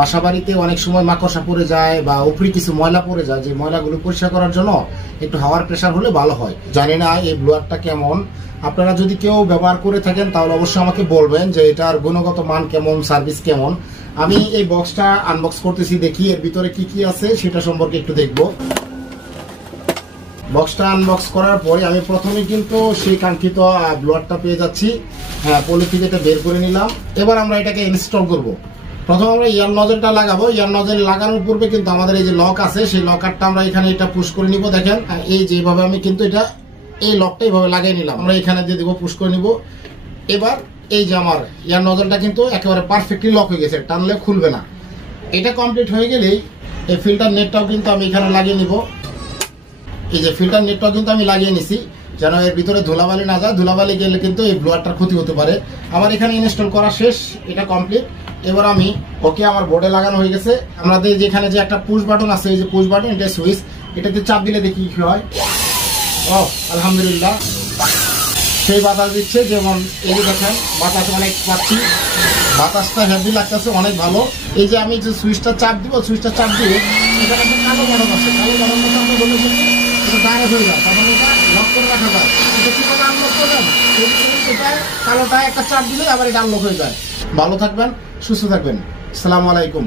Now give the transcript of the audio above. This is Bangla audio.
বাসা বাড়িতে অনেক সময় মাকড়সা পড়ে যায় বা উপরে কিছু ময়লা পড়ে যায়, যে ময়লাগুলো পরিষ্কার করার জন্য একটু হাওয়ার প্রেসার হলে ভালো হয়। জানি না এই ব্লোয়ারটা কেমন, আপনারা যদি কেউ ব্যবহার করে থাকেন তাহলে অবশ্যই আমাকে বলবেন যে এটার গুণগত মান কেমন, সার্ভিস কেমন। আমি এই বক্সটা আনবক্স করতেছি, দেখি এর ভিতরে কি কি আছে সেটা সম্পর্কে একটু দেখবো। বক্সটা আনবক্স করার পরে আমি প্রথমে কিন্তু সেই কাঙ্ক্ষিত ব্লোয়ারটা পেয়ে যাচ্ছি। পলিথিন এটা বের করে নিলাম। এবার আমরা এটাকে ইনস্টল করব। প্রথমে আমরা এয়ার নজলটা লাগাবো। এয়ার নজল লাগানোর পূর্বে কিন্তু আমাদের এই যে লক আছে, সেই লকারটা আমরা এখানে এটা পুশ করে নিব। দেখেন এই যেভাবে আমি কিন্তু এটা এই লকটা এইভাবে লাগিয়ে নিলাম, আমরা এখানে দিয়ে দিব, পুশ করে নিব। এবার এই যে আমার এয়ার নজলটা কিন্তু একেবারে পারফেক্টলি লক হয়ে গেছে, টানলে খুলবে না। এটা কমপ্লিট হয়ে গেলেই এই ফিল্টার নেটটাও কিন্তু আমি এখানে লাগিয়ে নিব। এই যে ফিল্টার নেটটাও কিন্তু আমি লাগিয়ে নিছি, যেন এর ভিতরে ধুলাবালি না যায়। ধুলাবালি গেলে কিন্তু এই ব্লোয়ারটার ক্ষতি হতে পারে। আমার এখানে ইনস্টল করা শেষ, এটা কমপ্লিট। এবার আমি ওকে আমার বোর্ডে লাগানো হয়ে গেছে। আমাদের যেখানে যে একটা পুশ বাটন আছে, এই যে পুশ বাটন, এটা সুইচ, এটাতে চাপ দিলে দেখি কি হয়। ও আলহামদুলিল্লাহ, সেই বাতাস দিচ্ছে। যেমন এই যে দেখেন বাতাস অনেক পাচ্ছি, বাতাসটা হেভি লাগতেছে, অনেক ভালো। এই যে আমি যে সুইচটা চাপ দিব, সুইচটা চাপ দিয়ে এখানে একটা কালো বাটন আছে, কালো বাটনটা আমরা বলে এটা ডাইরেক্ট হয়ে যায়, তখন এটা লক করে রাখা যায়। এটা কিভাবে আনলক করবেন, এটা কালোটায় একটা চাপ দিলে আবার এটা আনলক হয়ে যায়। ভালো থাকবেন, সুস্থ থাকবেন। আসসালামু আলাইকুম।